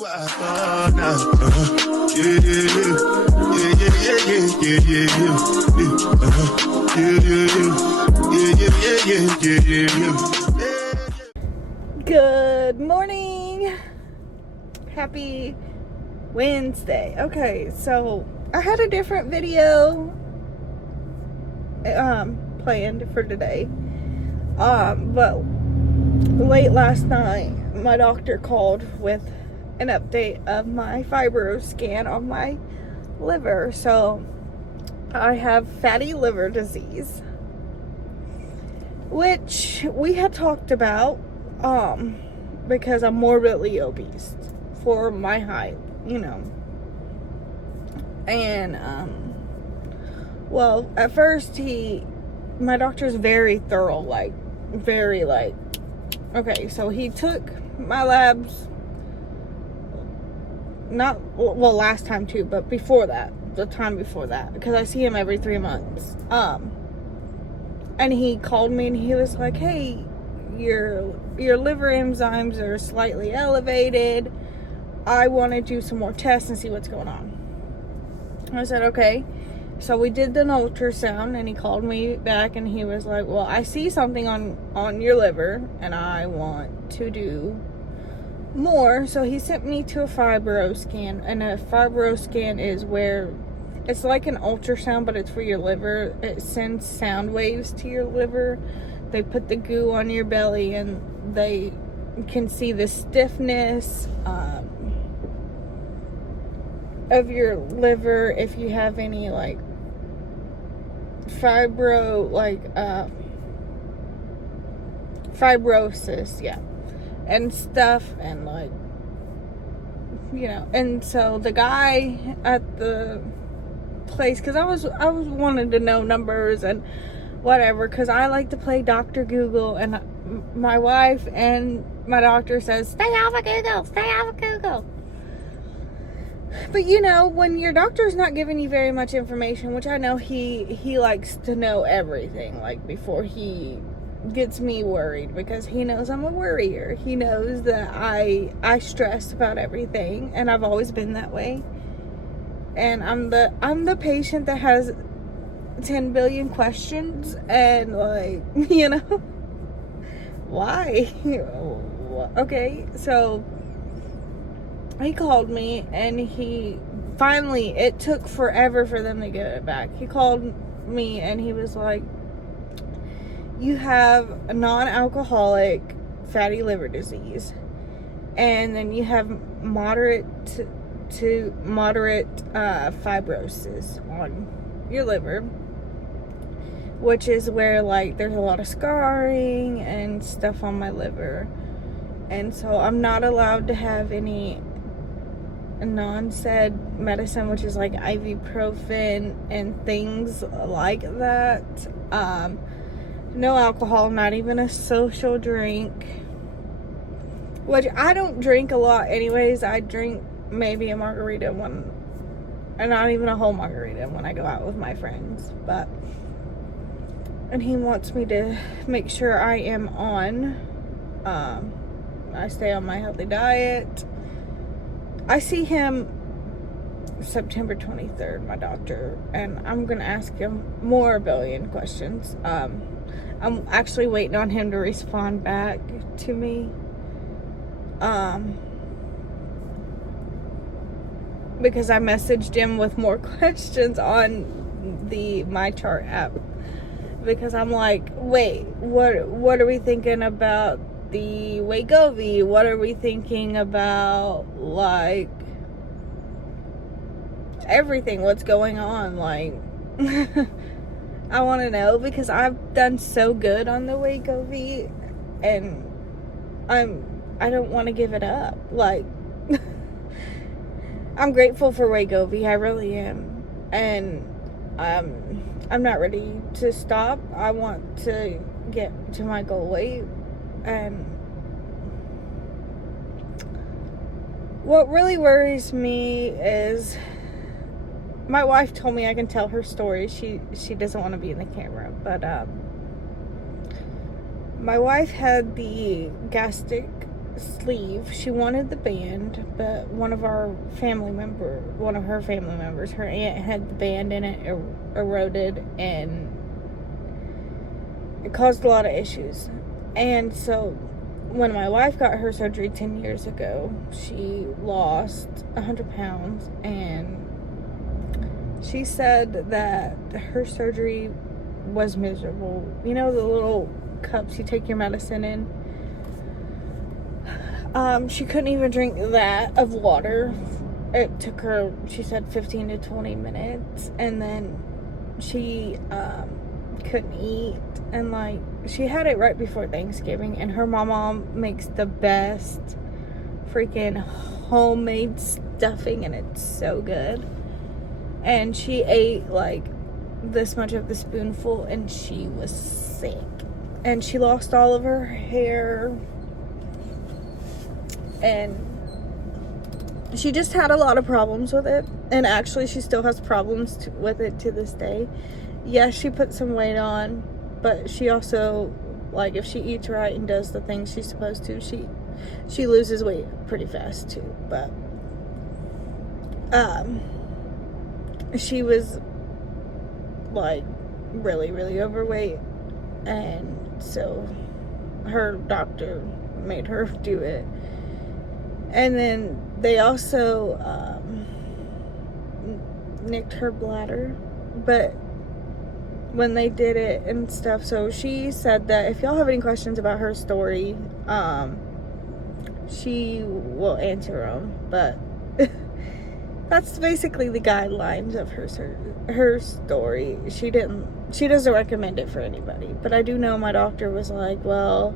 Good morning. Happy Wednesday. Okay, so I had a different video planned for today. But late last night my doctor called with an update of my fibro scan on my liver. So I have fatty liver disease, which we had talked about because I'm morbidly obese for my height, and well, at first my doctor's very thorough, okay, so he took my labs, last time too, but before that, the time before that, because I see him every 3 months, and he called me and he was like, hey, your liver enzymes are slightly elevated. I want to do some more tests and see what's going on. I said, okay. So we did an ultrasound and he called me back and he was like, well, I see something on your liver and I want to do more. So he sent me to a fibro scan, and a fibro scan is where it's like an ultrasound, but it's for your liver. It sends sound waves to your liver. They put the goo on your belly and they can see the stiffness of your liver, if you have any fibrosis, and stuff, and and so the guy at the place, because I was wanting to know numbers and whatever, because I like to play Dr. Google, and my wife and my doctor says, stay off of Google. But when your doctor's not giving you very much information, which I know he likes to know everything, before he gets me worried, because he knows I'm a worrier. He knows that I stress about everything, and I've always been that way. And I'm the patient that has 10 billion questions, and why? Okay, so he called me, and it took forever for them to get it back. He called me and he was like, you have a non-alcoholic fatty liver disease, and then you have moderate to moderate fibrosis on your liver, which is where there's a lot of scarring and stuff on my liver, and so I'm not allowed to have any non-said medicine, which is like ibuprofen and things like that. No alcohol, not even a social drink, which I don't drink a lot anyways. I drink maybe a margarita and not even a whole margarita when I go out with my friends. And he wants me to make sure I am I stay on my healthy diet. I see him September 23rd, my doctor, and I'm gonna ask him more a billion questions. I'm actually waiting on him to respond back to me, because I messaged him with more questions on the My Chart app, because I'm like, wait, what are we thinking about the Wegovy? What are we thinking about, everything, what's going on? I want to know, because I've done so good on the Wegovy, and I don't want to give it up. I'm grateful for Wegovy, I really am, and I'm not ready to stop. I want to get to my goal weight. And what really worries me is my wife told me I can tell her story. She doesn't want to be in the camera, but my wife had the gastric sleeve. She wanted the band, but one of her family members, her aunt, had the band in it eroded, and it caused a lot of issues. And so when my wife got her surgery 10 years ago, she lost 100 pounds, and she said that her surgery was miserable. You know the little cups you take your medicine in? She couldn't even drink that of water. It took her, she said, 15 to 20 minutes. And then she couldn't eat. And like, she had it right before Thanksgiving. And her mom makes the best freaking homemade stuffing. And it's so good. And she ate like this much of the spoonful. And she was sick. And she lost all of her hair. And she just had a lot of problems with it. And actually, she still has problems with it to this day. Yes, she put some weight on. But she also, like, if she eats right and does the things she's supposed to, she loses weight pretty fast, too. But, she was, like, really, really overweight. And so her doctor made her do it. And then they also nicked her bladder. But when they did it and stuff, so she said that if y'all have any questions about her story, she will answer them. But that's basically the guidelines of her story. She doesn't recommend it for anybody. But I do know my doctor was like, well,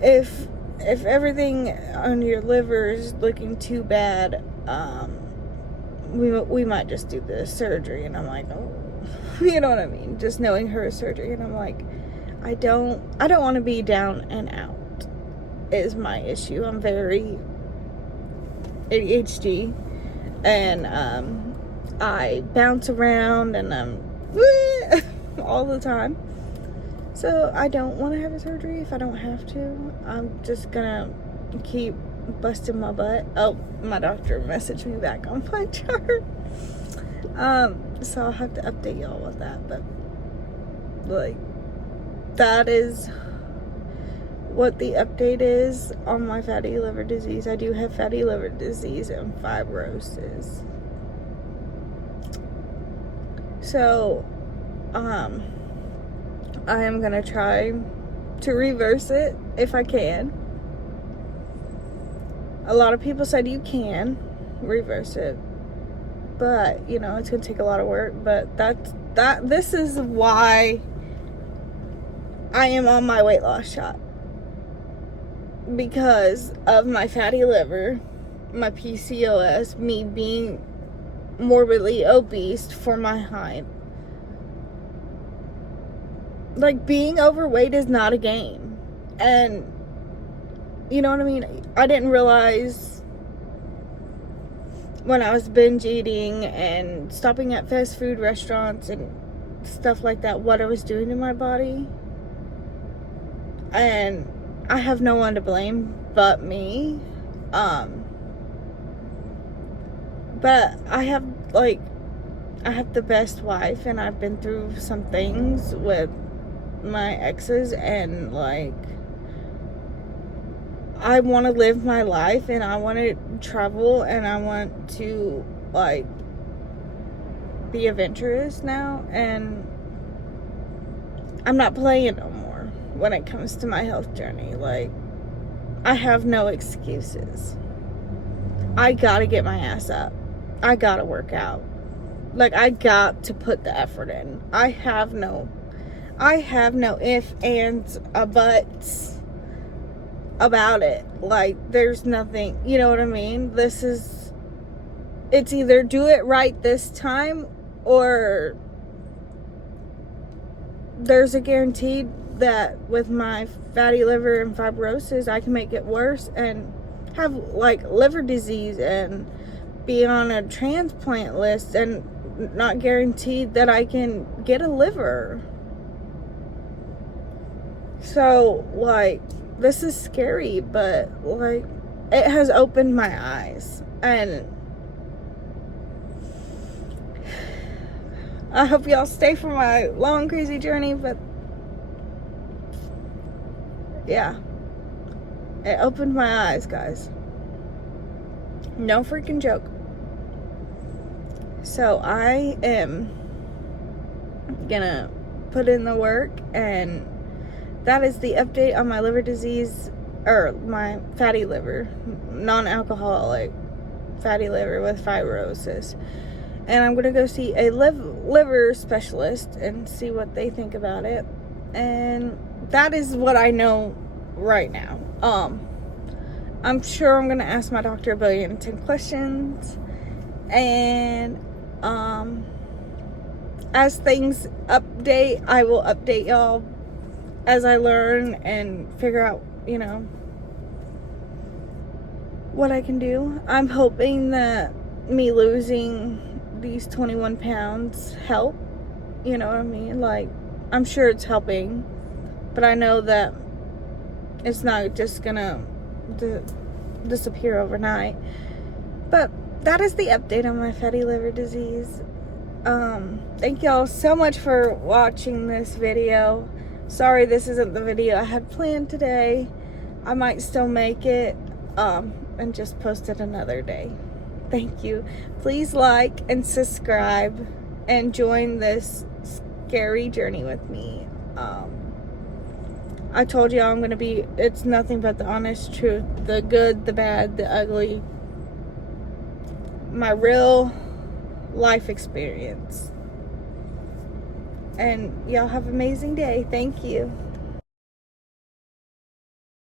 if everything on your liver is looking too bad, we might just do the surgery. And I'm like, oh, you know what I mean? Just knowing her surgery. And I'm like, I don't want to be down and out is my issue. I'm very ADHD, and I bounce around, and I'm all the time. So I don't want to have a surgery if I don't have to. I'm just gonna keep busting my butt. Oh, my doctor messaged me back on my chart. So I'll have to update y'all with that. But like, that is what the update is on my fatty liver disease. I do have fatty liver disease and fibrosis. So I am going to try to reverse it if I can. A lot of people said you can reverse it. But, you know, it's going to take a lot of work. But this is why I am on my weight loss shot. Because of my fatty liver, my PCOS, me being morbidly obese for my height. Like, being overweight is not a game. And, you know what I mean? I didn't realize when I was binge eating and stopping at fast food restaurants and stuff like that, what I was doing to my body. And I have no one to blame but me. But I have the best wife, and I've been through some things with my exes, and like, I want to live my life, and I want to travel, and I want to like be adventurous now, and I'm not playing no more when it comes to my health journey. Like, I have no excuses. I gotta get my ass up. I gotta work out. Like, I got to put the effort in. I have no ifs, ands, buts about it. Like, there's nothing, you know what I mean? It's either do it right this time, or there's a guarantee that with my fatty liver and fibrosis, I can make it worse and have like liver disease and be on a transplant list, and not guaranteed that I can get a liver. So, like, this is scary, but like, it has opened my eyes, and I hope y'all stay for my long, crazy journey. But yeah, it opened my eyes, guys. No freaking joke. So I am gonna put in the work, and that is the update on my liver disease, or my fatty liver, non-alcoholic fatty liver with fibrosis. And I'm gonna go see a liver specialist and see what they think about it. And that is what I know right now. I'm sure I'm gonna ask my doctor 1,010 questions, and as things update, I will update y'all as I learn and figure out, what I can do. I'm hoping that me losing these 21 pounds help. You know what I mean? Like, I'm sure it's helping, but I know that it's not just gonna disappear overnight. But that is the update on my fatty liver disease. Thank y'all so much for watching this video. Sorry this isn't the video I had planned today. I might still make it and just post it another day. Thank you. Please like and subscribe and join this scary journey with me. I told y'all it's nothing but the honest truth, the good, the bad, the ugly, my real life experience. And y'all have an amazing day. Thank you.